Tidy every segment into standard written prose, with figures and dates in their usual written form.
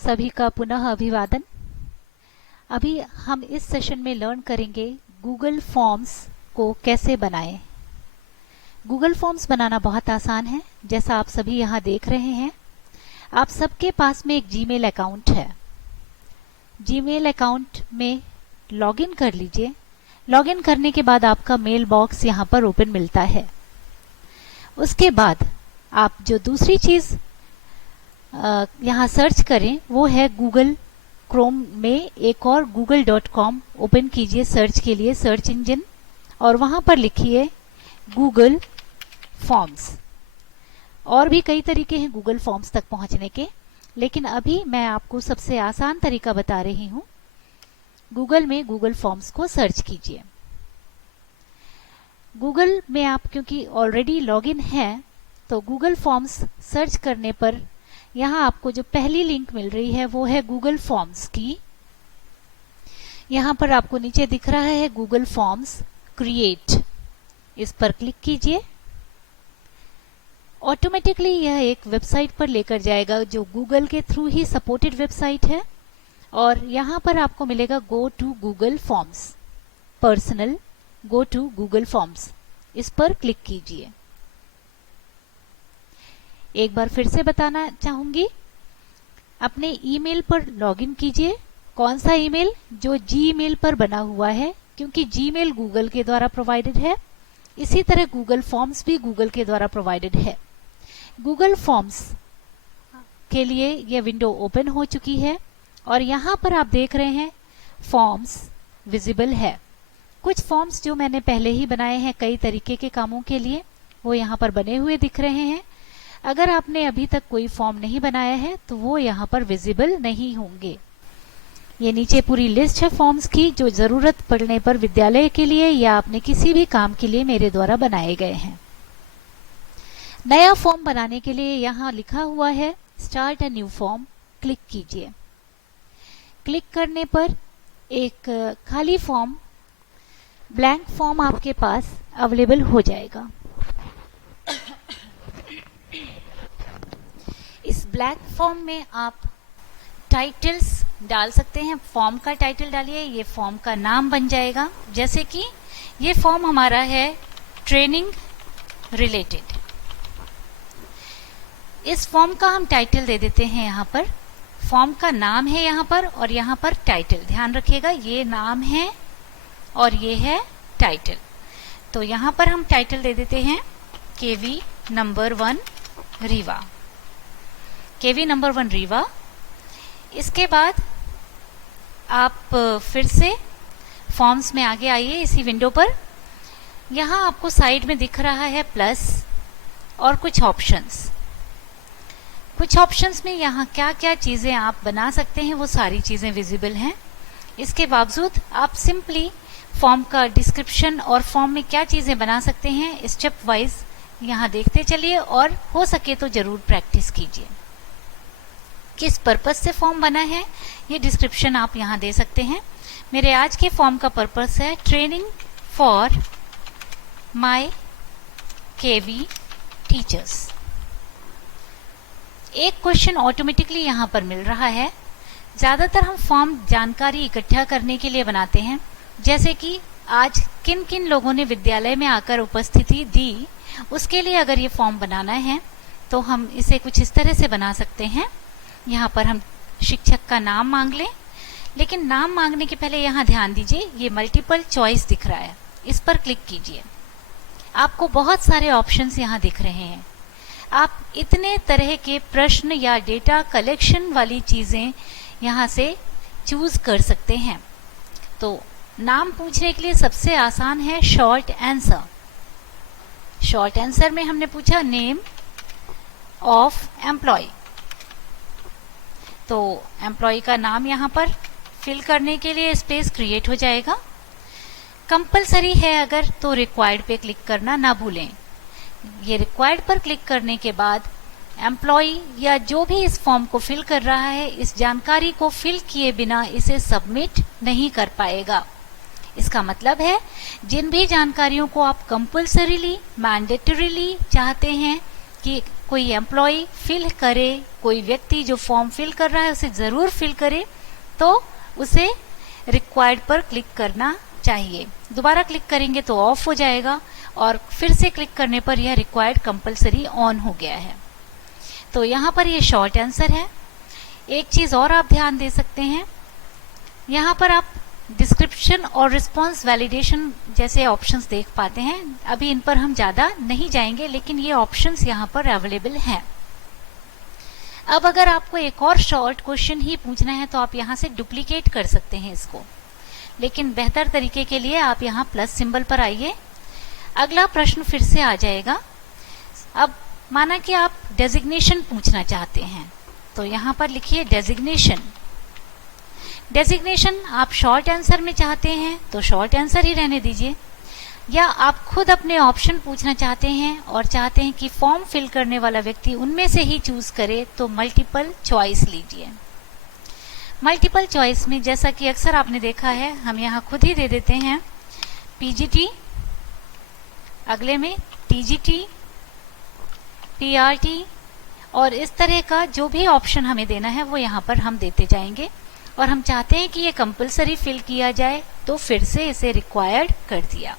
सभी का पुनः अभिवादन। अभी हम इस सेशन में लर्न करेंगे गूगल फॉर्म्स को कैसे बनाएं। गूगल फॉर्म्स बनाना बहुत आसान है। जैसा आप सभी यहाँ देख रहे हैं, आप सबके पास में एक जीमेल अकाउंट है। जीमेल अकाउंट में लॉगिन कर लीजिए। लॉगिन करने के बाद आपका मेल बॉक्स यहाँ पर ओपन मिलता है। उसके बाद आप जो दूसरी चीज यहाँ सर्च करें वो है गूगल क्रोम में एक और google.com ओपन कीजिए सर्च के लिए, सर्च इंजन, और वहां पर लिखिए गूगल फॉर्म्स। और भी कई तरीके हैं गूगल फॉर्म्स तक पहुंचने के, लेकिन अभी मैं आपको सबसे आसान तरीका बता रही हूं। गूगल में गूगल फॉर्म्स को सर्च कीजिए। गूगल में आप क्योंकि ऑलरेडी लॉगिन है तो गूगल फॉर्म्स सर्च करने पर यहाँ आपको जो पहली लिंक मिल रही है वो है गूगल फॉर्म्स की। यहाँ पर आपको नीचे दिख रहा है गूगल फॉर्म्स क्रिएट, इस पर क्लिक कीजिए। ऑटोमेटिकली यह एक वेबसाइट पर लेकर जाएगा जो गूगल के थ्रू ही सपोर्टेड वेबसाइट है, और यहाँ पर आपको मिलेगा go to Google forms, personal go to Google forms, इस पर क्लिक कीजिए। एक बार फिर से बताना चाहूंगी, अपने ईमेल पर लॉगिन कीजिए। कौन सा ईमेल? जो जीमेल पर बना हुआ है, क्योंकि जीमेल गूगल के द्वारा प्रोवाइडेड है। इसी तरह गूगल फॉर्म्स भी गूगल के द्वारा प्रोवाइडेड है। गूगल फॉर्म्स के लिए यह विंडो ओपन हो चुकी है और यहाँ पर आप देख रहे हैं फॉर्म्स विजिबल है। कुछ फॉर्म्स जो मैंने पहले ही बनाए हैं कई तरीके के कामों के लिए, वो यहाँ पर बने हुए दिख रहे हैं। अगर आपने अभी तक कोई फॉर्म नहीं बनाया है तो वो यहाँ पर विजिबल नहीं होंगे। ये नीचे पूरी लिस्ट है फॉर्म्स की जो जरूरत पड़ने पर विद्यालय के लिए या अपने किसी भी काम के लिए मेरे द्वारा बनाए गए हैं। नया फॉर्म बनाने के लिए यहाँ लिखा हुआ है start a new form, click कीजिए। क्लिक करने पर एक खाली फॉर्म, ब्लैंक फॉर्म आपके पास अवेलेबल हो जाएगा। इस ब्लैक फॉर्म में आप टाइटल्स डाल सकते हैं। फॉर्म का टाइटल डालिए, ये फॉर्म का नाम बन जाएगा। जैसे कि ये फॉर्म हमारा है ट्रेनिंग रिलेटेड। इस फॉर्म का हम टाइटल दे देते हैं। यहाँ पर फॉर्म का नाम है यहाँ पर, और यहाँ पर टाइटल। ध्यान रखिएगा ये नाम है और ये है टाइटल। तो यहाँ पर हम टाइटल दे देते हैं केवी नंबर 1 रीवा, केवी नंबर 1 रीवा। इसके बाद आप फिर से फॉर्म्स में आगे आइए इसी विंडो पर। यहाँ आपको साइड में दिख रहा है प्लस और कुछ ऑप्शंस। कुछ ऑप्शंस में यहाँ क्या क्या चीजें आप बना सकते हैं वो सारी चीजें विजिबल हैं। इसके बावजूद आप सिंपली फॉर्म का डिस्क्रिप्शन और फॉर्म में क्या चीजें बना सकते हैं स्टेप वाइज यहाँ देखते चलिए, और हो सके तो जरूर प्रैक्टिस कीजिए। किस पर्पस से फॉर्म बना है ये डिस्क्रिप्शन आप यहाँ दे सकते हैं। मेरे आज के फॉर्म का पर्पस है training for my KV teachers. एक क्वेश्चन ऑटोमेटिकली यहाँ पर मिल रहा है। ज्यादातर हम फॉर्म जानकारी इकट्ठा करने के लिए बनाते हैं, जैसे कि आज किन किन लोगों ने विद्यालय में आकर उपस्थिति दी, उसके लिए अगर ये फॉर्म बनाना है तो हम इसे कुछ इस तरह से बना सकते हैं। यहाँ पर हम शिक्षक का नाम मांग लें, लेकिन नाम मांगने के पहले यहाँ ध्यान दीजिए ये मल्टीपल चॉइस दिख रहा है, इस पर क्लिक कीजिए। आपको बहुत सारे ऑप्शंस यहाँ दिख रहे हैं। आप इतने तरह के प्रश्न या डेटा कलेक्शन वाली चीजें यहाँ से चूज कर सकते हैं। तो नाम पूछने के लिए सबसे आसान है शॉर्ट आंसर। शॉर्ट आंसर में हमने पूछा नेम ऑफ एम्प्लॉय, तो एम्प्लॉय का नाम यहाँ पर फिल करने के लिए स्पेस क्रिएट हो जाएगा। कंपलसरी है अगर तो रिक्वायर्ड पे क्लिक करना ना भूलें। ये रिक्वायर्ड पर क्लिक करने के बाद एम्प्लॉय या जो भी इस फॉर्म को फिल कर रहा है इस जानकारी को फिल किए बिना इसे सबमिट नहीं कर पाएगा। इसका मतलब है जिन भी जानकारियों को आप कंपल्सरीली, मैंडेटरीली चाहते हैं कि कोई एम्प्लॉय फिल करे, कोई व्यक्ति जो फॉर्म फिल कर रहा है उसे जरूर फिल करे, तो उसे रिक्वायर्ड पर क्लिक करना चाहिए। दोबारा क्लिक करेंगे तो ऑफ हो जाएगा और फिर से क्लिक करने पर यह रिक्वायर्ड कंपलसरी ऑन हो गया है। तो यहाँ पर ये शॉर्ट आंसर है। एक चीज और आप ध्यान दे सकते हैं, यहाँ पर आप डिस्क्रिप्शन और रिस्पॉन्स वैलिडेशन जैसे ऑप्शंस देख पाते हैं। अभी इन पर हम ज्यादा नहीं जाएंगे, लेकिन ये ऑप्शंस यहाँ पर अवेलेबल हैं। अब अगर आपको एक और शॉर्ट क्वेश्चन ही पूछना है तो आप यहाँ से डुप्लीकेट कर सकते हैं इसको, लेकिन बेहतर तरीके के लिए आप यहाँ प्लस सिंबल पर आइए। अगला प्रश्न फिर से आ जाएगा। अब माना कि आप डेजिग्नेशन पूछना चाहते हैं, तो यहाँ पर लिखिए डेजिग्नेशन। डेजिग्नेशन आप शॉर्ट आंसर में चाहते हैं तो शॉर्ट आंसर ही रहने दीजिए, या आप खुद अपने ऑप्शन पूछना चाहते हैं और चाहते हैं कि फॉर्म फिल करने वाला व्यक्ति उनमें से ही चूज करे तो मल्टीपल चॉइस लीजिए। मल्टीपल चॉइस में जैसा कि अक्सर आपने देखा है, हम यहाँ खुद ही दे देते हैं पीजीटी, अगले में टीजीटी, पीआरटी, और इस तरह का जो भी ऑप्शन हमें देना है वो यहाँ पर हम देते जाएंगे। और हम चाहते हैं कि ये कंपलसरी फिल किया जाए तो फिर से इसे रिक्वायर्ड कर दिया।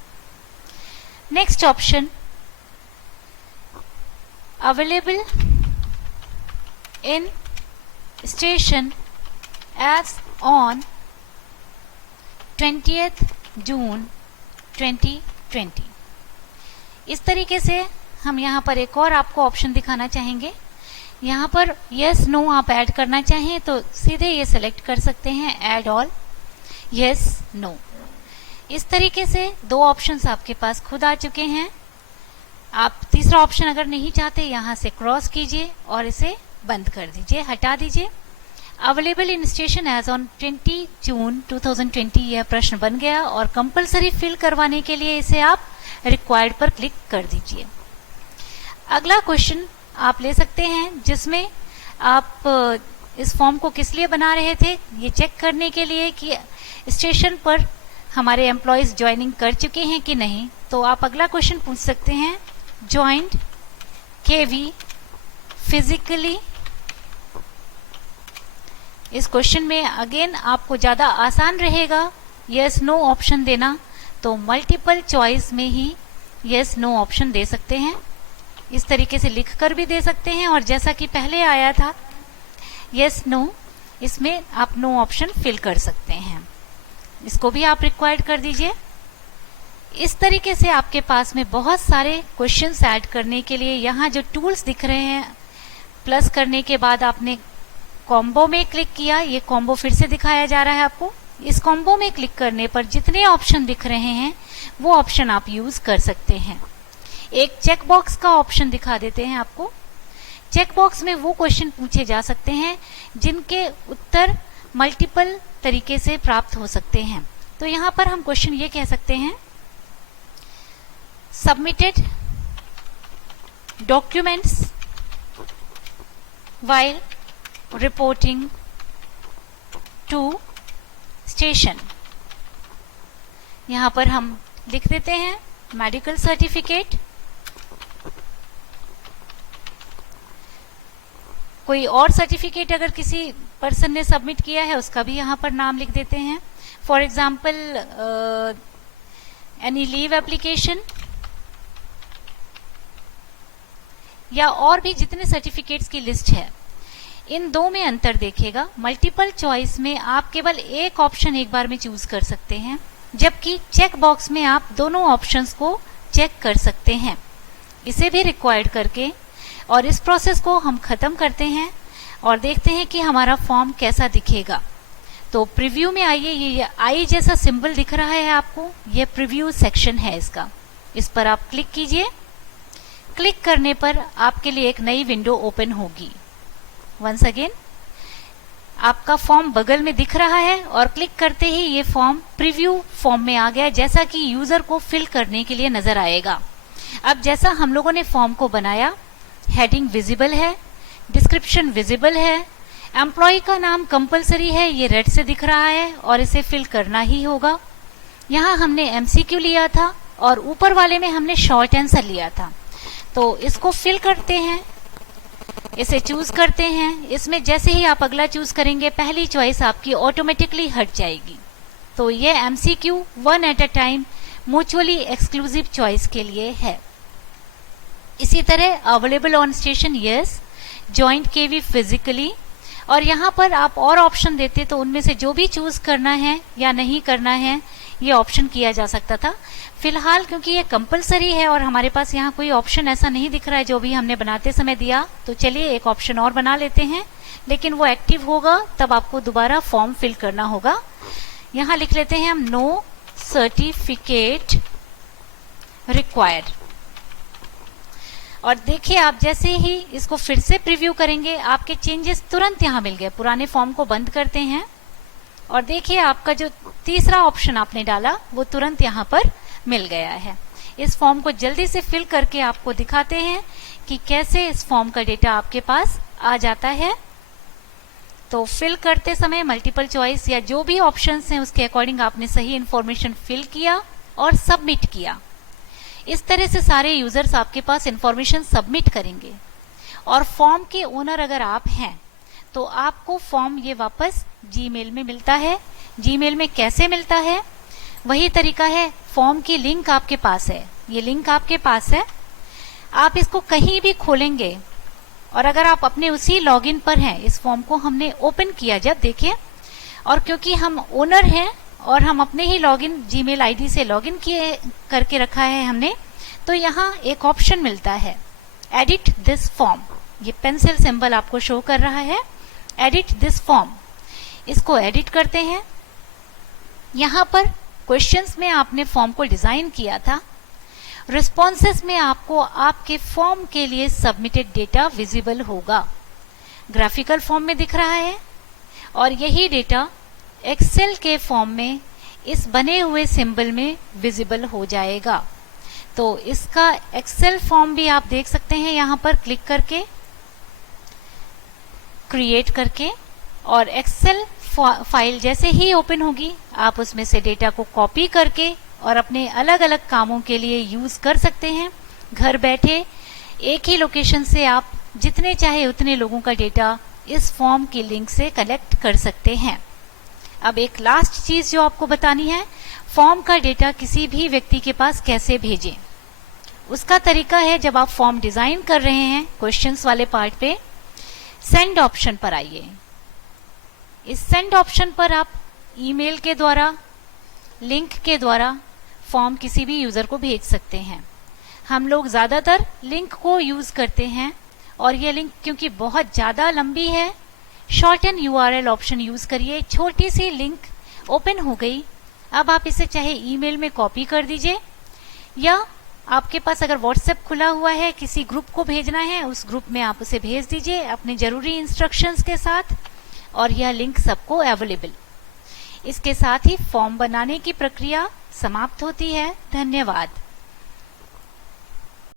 Next option, available in station as on 20th June 2020। इस तरीके से हम यहाँ पर एक और आपको ऑप्शन दिखाना चाहेंगे। यहाँ पर यस नो आप ऐड करना चाहें तो सीधे ये सिलेक्ट कर सकते हैं, ऐड ऑल, यस नो। इस तरीके से दो ऑप्शंस आपके पास खुद आ चुके हैं। आप तीसरा ऑप्शन अगर नहीं चाहते, यहाँ से क्रॉस कीजिए और इसे बंद कर दीजिए, हटा दीजिए। Available in station as on 20 June 2020 यह प्रश्न बन गया और कंपलसरी फिल करवाने के लिए इसे आप रिक्वायर्ड पर क्लिक कर दीजिए। अगला क्वेश्चन आप ले सकते हैं जिसमें आप इस फॉर्म को किस लिए बना रहे थे, ये चेक करने के लिए कि स्टेशन पर हमारे एम्प्लॉयज ज्वाइनिंग कर चुके हैं कि नहीं। तो आप अगला क्वेश्चन पूछ सकते हैं, ज्वाइंड केवी फिजिकली। इस क्वेश्चन में अगेन आपको ज्यादा आसान रहेगा यस नो ऑप्शन देना, तो मल्टीपल चॉइस में ही यस नो ऑप्शन दे सकते हैं। इस तरीके से लिख कर भी दे सकते हैं, और जैसा कि पहले आया था यस नो, इसमें आप नो ऑप्शन फिल कर सकते हैं। इसको भी आप रिक्वायर्ड कर दीजिए। इस तरीके से आपके पास में बहुत सारे क्वेश्चंस ऐड करने के लिए यहाँ जो टूल्स दिख रहे हैं, प्लस करने के बाद आपने कॉम्बो में क्लिक किया, ये कॉम्बो फिर से दिखाया जा रहा है आपको। इस कॉम्बो में क्लिक करने पर जितने ऑप्शन दिख रहे हैं वो ऑप्शन आप यूज कर सकते हैं। एक चेक बॉक्स का ऑप्शन दिखा देते हैं आपको। चेक बॉक्स में वो क्वेश्चन पूछे जा सकते हैं जिनके उत्तर मल्टीपल तरीके से प्राप्त हो सकते हैं। तो यहाँ पर हम क्वेश्चन ये कह सकते हैं, submitted documents while reporting to station. यहां पर हम लिख देते हैं मेडिकल सर्टिफिकेट। कोई और सर्टिफिकेट अगर किसी पर्सन ने सबमिट किया है उसका भी यहां पर नाम लिख देते हैं। For example any leave application, या और भी जितने सर्टिफिकेट्स की लिस्ट है। इन दो में अंतर देखिएगा, मल्टीपल चॉइस में आप केवल एक ऑप्शन एक बार में चूज कर सकते हैं, जबकि चेक बॉक्स में आप दोनों ऑप्शंस को चेक कर सकते हैं। इसे भी रिक्वायर्ड करके और इस प्रोसेस को हम खत्म करते हैं और देखते हैं कि हमारा फॉर्म कैसा दिखेगा। तो प्रीव्यू में आइए, ये आई जैसा सिंबल दिख रहा है आपको, ये प्रीव्यू सेक्शन है इसका। इस पर आप क्लिक कीजिए। क्लिक करने पर आपके लिए एक नई विंडो ओपन होगी। वंस अगेन आपका फॉर्म बगल में दिख रहा है और क्लिक करते ही ये फॉर्म प्रीव्यू फॉर्म में आ गया, जैसा कि यूजर को फिल करने के लिए नजर आएगा। अब जैसा हम लोगों ने फॉर्म को बनाया, हेडिंग विजिबल है, डिस्क्रिप्शन विजिबल है, एम्प्लॉय का नाम कंपलसरी है, ये रेड से दिख रहा है और इसे फिल करना ही होगा। यहाँ हमने एमसीक्यू लिया था और ऊपर वाले में हमने शॉर्ट आंसर लिया था, तो इसको फिल करते हैं। इसे चूज करते हैं। इसमें जैसे ही आप अगला चूज करेंगे पहली चॉइस आपकी ऑटोमेटिकली हट जाएगी। तो ये MCQ 1 at a time mutually exclusive choice के लिए है। इसी तरह available on station yes, joint KV physically, और यहाँ पर आप और ऑप्शन देते तो उनमें से जो भी चूज करना है या नहीं करना है ये ऑप्शन किया जा सकता था। फिलहाल क्योंकि ये कंपलसरी है और हमारे पास यहाँ कोई ऑप्शन ऐसा नहीं दिख रहा है जो भी हमने बनाते समय दिया, तो चलिए एक ऑप्शन और बना लेते हैं, लेकिन वो एक्टिव होगा तब आपको दोबारा फॉर्म फिल करना होगा। यहाँ लिख लेते हैं हम नो सर्टिफिकेट रिक्वायर्ड। और देखिए आप जैसे ही इसको फिर से प्रीव्यू करेंगे आपके चेंजेस तुरंत यहाँ मिल गए। पुराने फॉर्म को बंद करते हैं और देखिए आपका जो तीसरा ऑप्शन आपने डाला वो तुरंत यहाँ पर मिल गया है। इस फॉर्म को जल्दी से फिल करके आपको दिखाते हैं कि कैसे इस फॉर्म का डेटा आपके पास आ जाता है। तो फिल करते समय मल्टीपल चॉइस या जो भी ऑप्शंस हैं उसके अकॉर्डिंग आपने सही इंफॉर्मेशन फिल किया और सबमिट किया। इस तरह से सारे यूजर्स आपके पास इंफॉर्मेशन सबमिट करेंगे और फॉर्म के ओनर अगर आप हैं तो आपको फॉर्म ये वापस जीमेल में मिलता है। जीमेल में कैसे मिलता है? वही तरीका है, फॉर्म की लिंक आपके पास है, ये लिंक आपके पास है, आप इसको कहीं भी खोलेंगे और अगर आप अपने उसी लॉगिन पर हैं, इस फॉर्म को हमने ओपन किया जब देखिए, और क्योंकि हम ओनर हैं और हम अपने ही लॉगिन जीमेल आईडी से लॉगिन किए करके रखा है हमने, तो यहाँ एक ऑप्शन मिलता है एडिट दिस फॉर्म। ये पेंसिल सिंबल आपको शो कर रहा है, एडिट दिस फॉर्म। इसको एडिट करते हैं। यहाँ पर क्वेश्चंस में आपने फॉर्म को डिजाइन किया था, रिस्पॉन्सेस में आपको आपके फॉर्म के लिए सबमिटेड डेटा विजिबल होगा। ग्राफिकल फॉर्म में दिख रहा है और यही डेटा एक्सेल के फॉर्म में इस बने हुए सिंबल में विजिबल हो जाएगा। तो इसका एक्सेल फॉर्म भी आप देख सकते हैं यहाँ पर क्लिक करके, क्रिएट करके, और एक्सेल फाइल जैसे ही ओपन होगी आप उसमें से डेटा को कॉपी करके और अपने अलग अलग कामों के लिए यूज कर सकते हैं। घर बैठे एक ही लोकेशन से आप जितने चाहे उतने लोगों का डेटा इस फॉर्म की लिंक से कलेक्ट कर सकते हैं। अब एक लास्ट चीज जो आपको बतानी है, फॉर्म का डेटा किसी भी व्यक्ति के पास कैसे भेजें। उसका तरीका है, जब आप फॉर्म डिजाइन कर रहे हैं क्वेश्चंस वाले पार्ट पे, सेंड ऑप्शन पर आइए। इस सेंड ऑप्शन पर आप ईमेल के द्वारा, लिंक के द्वारा फॉर्म किसी भी यूजर को भेज सकते हैं। हम लोग ज्यादातर लिंक को यूज करते हैं और ये लिंक क्योंकि बहुत ज्यादा लंबी है, शॉर्टन URL ऑप्शन यूज करिए। छोटी सी लिंक ओपन हो गई, अब आप इसे चाहे ईमेल में कॉपी कर दीजिए या आपके पास अगर व्हाट्सएप खुला हुआ है, किसी ग्रुप को भेजना है, उस ग्रुप में आप उसे भेज दीजिए अपने जरूरी इंस्ट्रक्शंस के साथ, और यह लिंक सबको अवेलेबल। इसके साथ ही फॉर्म बनाने की प्रक्रिया समाप्त होती है। धन्यवाद।